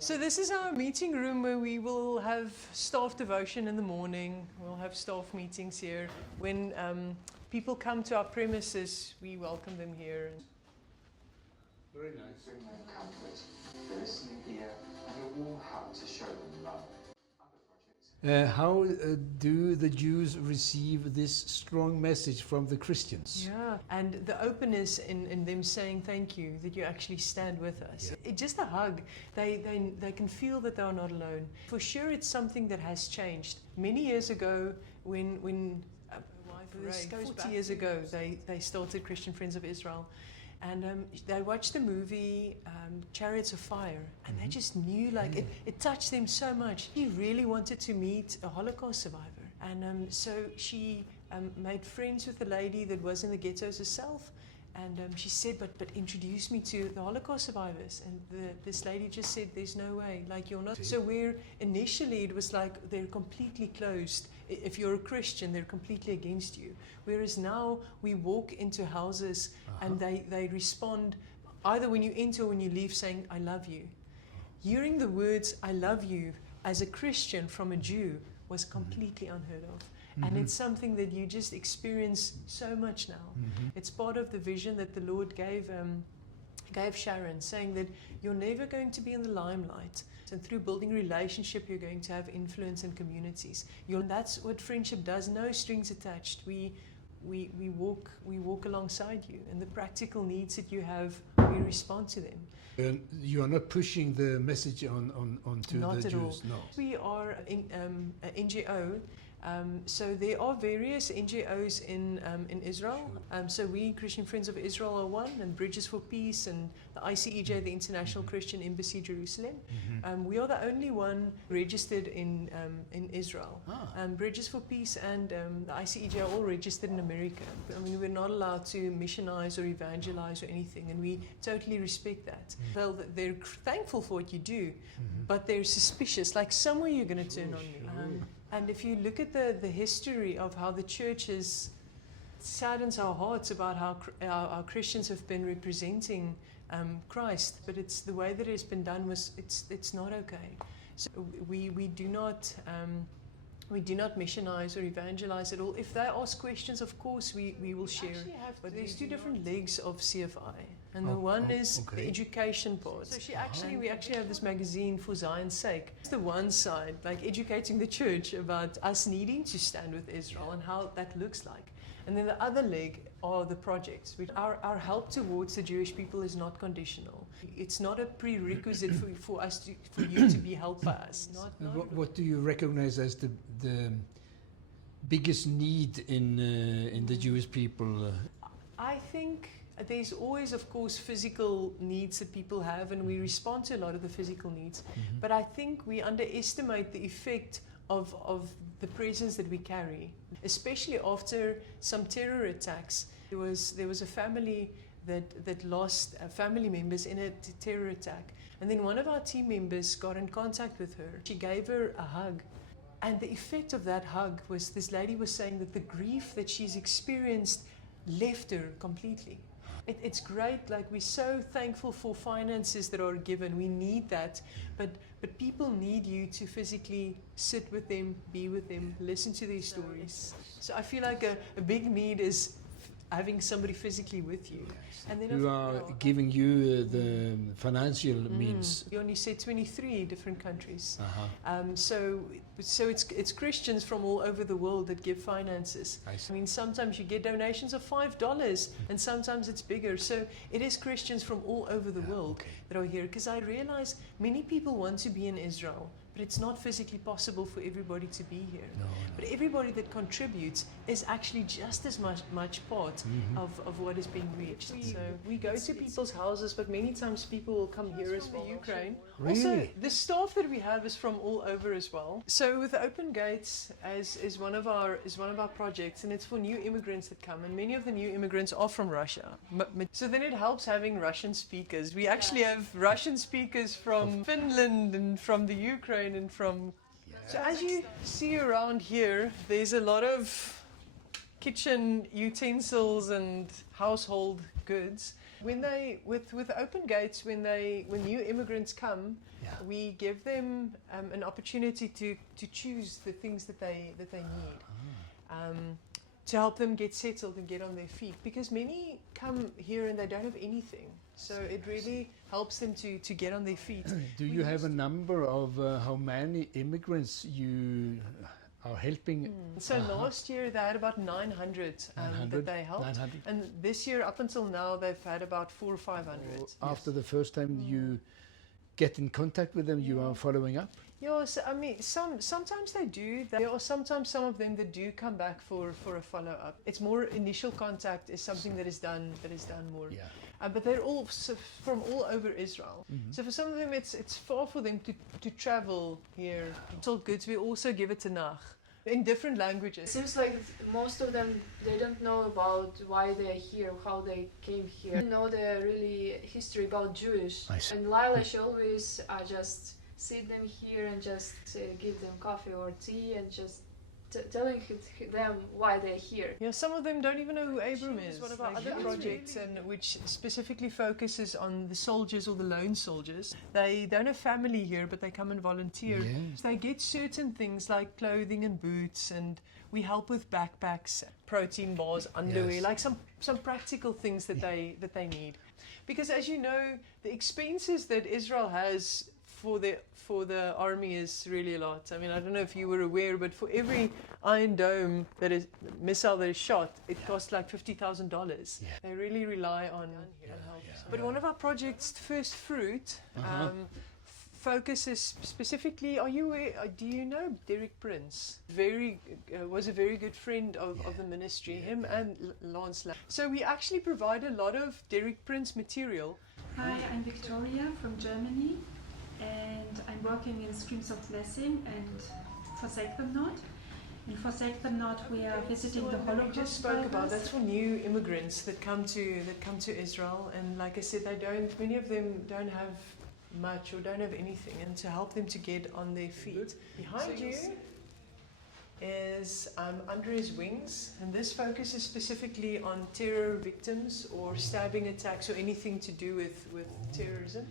So this is our meeting room where we will have staff devotion in the morning. We'll have staff meetings here. When people come to our premises, we welcome them here. Very nice. Bring them comfort, the listening ear, and a warm hug to show them love. How do the Jews receive this strong message from the Christians? Yeah, and the openness in them saying thank you, that you actually stand with us. Yeah. Just a hug, they can feel that they are not alone. For sure it's something that has changed. Many years ago, when 40 years ago, they started Christian Friends of Israel. And they watched the movie Chariots of Fire, and they just knew, like, it touched them so much. He really wanted to meet a Holocaust survivor. And so she made friends with a lady that was in the ghettos herself. And she said, but introduce me to the Holocaust survivors. And this lady just said, there's no way, like, you're not. So where initially it was like they're completely closed. If you're a Christian, they're completely against you. Whereas now we walk into houses and they respond either when you enter or when you leave saying, I love you. Hearing the words, I love you, as a Christian from a Jew was completely unheard of. And it's something that you just experience so much now. It's part of the vision that the Lord gave Sharon, saying that you're never going to be in the limelight. And through building relationship, you're going to have influence in communities. That's what friendship does. No strings attached. We walk alongside you, and the practical needs that you have, we respond to them. You are not pushing the message onto not the at Jews. All. No. We are an NGO. So there are various NGOs in Israel. So we, Christian Friends of Israel, are one, and Bridges for Peace, and the ICEJ, the International Christian Embassy, Jerusalem. We are the only one registered in Israel. Bridges for Peace and the ICEJ are all registered in America. I mean, we're not allowed to missionize or evangelize or anything, and we totally respect that. Well, they're thankful for what you do, but they're suspicious, like somewhere you're going to turn on me. And if you look at the history of how the church saddens our hearts about how our Christians have been representing Christ, but it's the way that it's been done it's not okay. So we do not missionize or evangelize at all. If they ask questions, of course we will share. But there's two different legs of CFI. And the one is the education part. So we actually have this magazine for Zion's sake. It's the one side, like educating the church about us needing to stand with Israel and how that looks like. And then the other leg are the projects. Our help towards the Jewish people is not conditional. It's not a prerequisite for you to be helped by us. What do you recognize as the biggest need in the Jewish people? I think there's always, of course, physical needs that people have, and we respond to a lot of the physical needs. But I think we underestimate the effect of the presence that we carry, especially after some terror attacks. There was a family that lost family members in a terror attack, and then one of our team members got in contact with her. She gave her a hug, and the effect of that hug was, this lady was saying that the grief that she's experienced left her completely. It's great, like, we're so thankful for finances that are given. We need that, but people need you to physically sit with them, be with them, listen to their stories. So I feel like a big need is having somebody physically with you. And then who are giving you the financial means. You only said 23 different countries. So it's Christians from all over the world that give finances. I mean, sometimes you get donations of $5, and sometimes it's bigger. So it is Christians from all over the world that are here. Because I realize many people want to be in Israel, but it's not physically possible for everybody to be here. But everybody that contributes is actually just as much part of what is being reached. So we go to people's houses, but many times people will come here as well. Ukraine. Really? Also, the staff that we have is from all over as well. So with Open Gates is one of our projects, and it's for new immigrants that come, and many of the new immigrants are from Russia. So then it helps having Russian speakers. We actually have Russian speakers from Finland and from the Ukraine and from. So as you see around here, there's a lot of kitchen utensils and household goods. When they, with open gates, when new immigrants come, we give them an opportunity to choose the things that they need. To help them get settled and get on their feet, because many come here and they don't have anything, so it really helps them to get on their feet. Do you have a number of how many immigrants you are helping? So last year they had about 900 that they helped, 900. and this year up until now they've had about 400 or 500. After the first time you get in contact with them, you are following up? Yeah, so, I mean, sometimes they do. There are sometimes some of them that do come back for a follow-up. It's more initial contact is something that is done more. Yeah. But they're all from all over Israel. So for some of them, it's far for them to travel here. It's all good. We also give it Tanakh in different languages. It seems like most of them, they don't know about why they're here, how they came here. They know the really history about Jewish. And Lila, she always just sit them here and just give them coffee or tea and just telling them why they're here. Yeah, some of them don't even know who Abram is. One of our other projects, and which specifically focuses on the soldiers or the lone soldiers. They don't have family here, but they come and volunteer. Yes. They get certain things like clothing and boots, and we help with backpacks, protein bars, underwear, like some practical things that they need. Because as you know, the expenses that Israel has for the army is really a lot. I mean, I don't know if you were aware, but for every Iron Dome missile that is shot, it costs like $50,000. They really rely on help. But one of our projects, First Fruit, focuses specifically. Do you know Derek Prince? Was a very good friend of the ministry. Him and Lance. So we actually provide a lot of Derek Prince material. Hi, I'm Victoria from Germany. And I'm working in Streams of Blessing and Forsake Them Not. In Forsake Them Not, we are visiting the Holocaust. We just spoke about that's for new immigrants that come to Israel, and like I said, many of them don't have much or don't have anything, and to help them to get on their feet. Behind you is Under His Wings, and this focuses specifically on terror victims or stabbing attacks or anything to do with terrorism.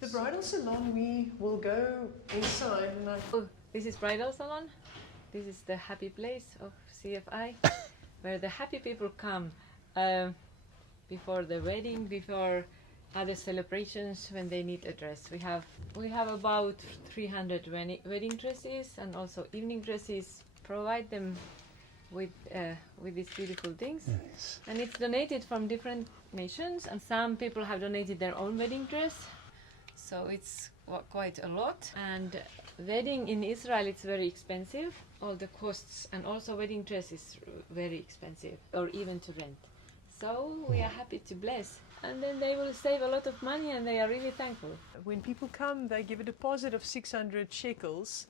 The bridal salon, we will go inside and This is bridal salon. This is the happy place of CFI, where the happy people come before the wedding, before other celebrations when they need a dress. We have about 300 wedding dresses and also evening dresses. Provide them with these beautiful things, and it's donated from different nations. And some people have donated their own wedding dress. So it's quite a lot. And wedding in Israel, it's very expensive. All the costs, and also wedding dress is very expensive, or even to rent. So we are happy to bless. And then they will save a lot of money, and they are really thankful. When people come, they give a deposit of 600 shekels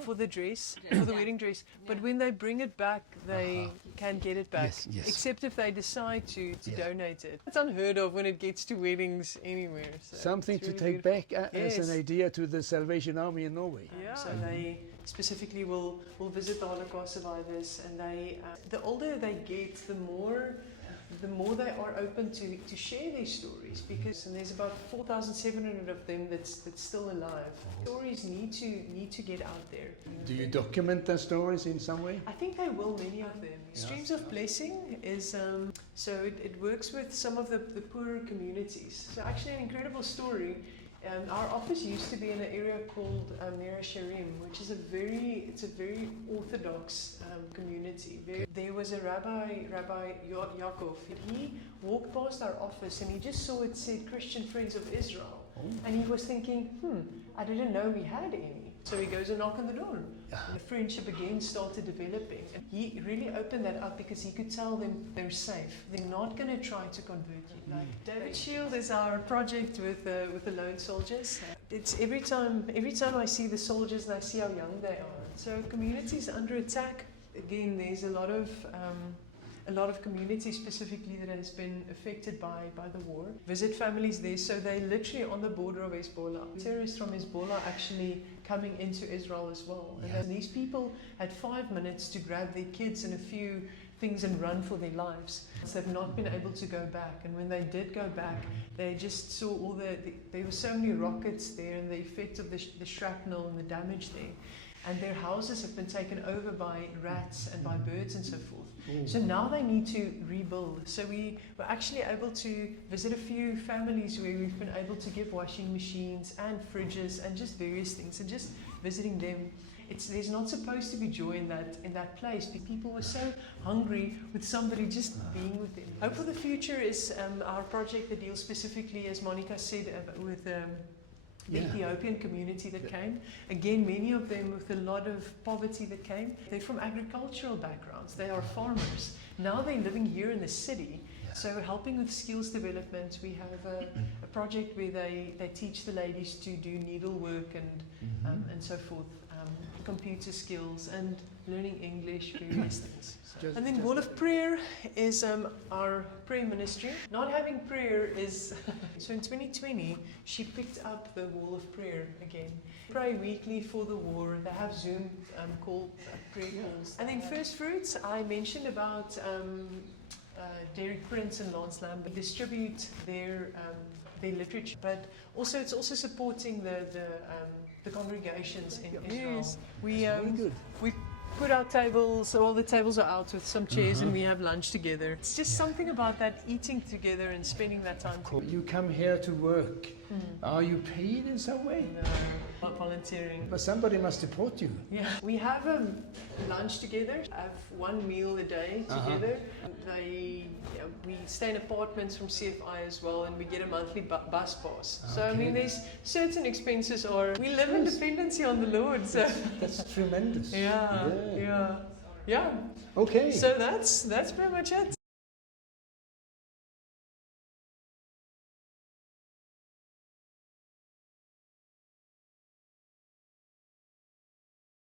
for the dress, for the wedding dress. But when they bring it back, they can get it back, except if they decide to donate it. It's unheard of when it gets to weddings anywhere. So something to really take back as an idea to the Salvation Army in Norway. So they specifically will visit the Holocaust survivors, and the older they get, the more they are open to share their stories, and there's about 4,700 of them that's still alive. Stories need to get out there. Do you document their stories in some way? I think they will, many of them. Streams of Blessing is so it works with some of the poorer communities. So actually an incredible story. Our office used to be in an area called Nera Sharim, which is a very orthodox community. There was a Rabbi Yaakov. He walked past our office and he just saw it said Christian Friends of Israel. And he was thinking, I didn't know we had any. So he goes and knocks on the door. And the friendship again started developing. And he really opened that up because he could tell them they're safe. They're not going to try to convert you. Like David Shield is our project with the lone soldiers. It's every time I see the soldiers and I see how young they are. So communities under attack. Again, there's a lot of communities specifically that has been affected by the war. Visit families there, so they're literally on the border of Hezbollah. Terrorists from Hezbollah actually coming into Israel as well. And these people had 5 minutes to grab their kids and a few things and run for their lives. So they've not been able to go back, and when they did go back, they just saw all there were so many rockets there, and the effect of the shrapnel and the damage there. And their houses have been taken over by rats and by birds and so forth. So now they need to rebuild. So we were actually able to visit a few families where we've been able to give washing machines and fridges and just various things, and just visiting them. There's not supposed to be joy in that place, but people were so hungry with somebody just being with them. Hope for the Future is our project that deals specifically, as Monica said, with the Ethiopian community that came. Again, many of them with a lot of poverty that came. They're from agricultural backgrounds. They are farmers. Now they're living here in the city. So helping with skills development, we have a project where they teach the ladies to do needlework and so forth, computer skills and learning English, various things. And then Wall of Prayer is our prayer ministry. Not having prayer is... So in 2020, she picked up the Wall of Prayer again. Pray weekly for the war. They have Zoom called prayer calls. And then First Fruits, I mentioned about Derek Prince and Lance Lambert distribute their literature, but also it's also supporting the congregations in Israel. Yes. We put our tables, so all the tables are out with some chairs, and we have lunch together. It's just something about that eating together and spending that time together. You come here to work. Are you paid in some way? No, not volunteering. But somebody must support you. Yeah, we have lunch together, have one meal a day together. We stay in apartments from CFI as well, and we get a monthly bus pass. So I mean, there's certain expenses we live in dependency on the Lord. So That's tremendous. yeah. Okay. So that's pretty much it.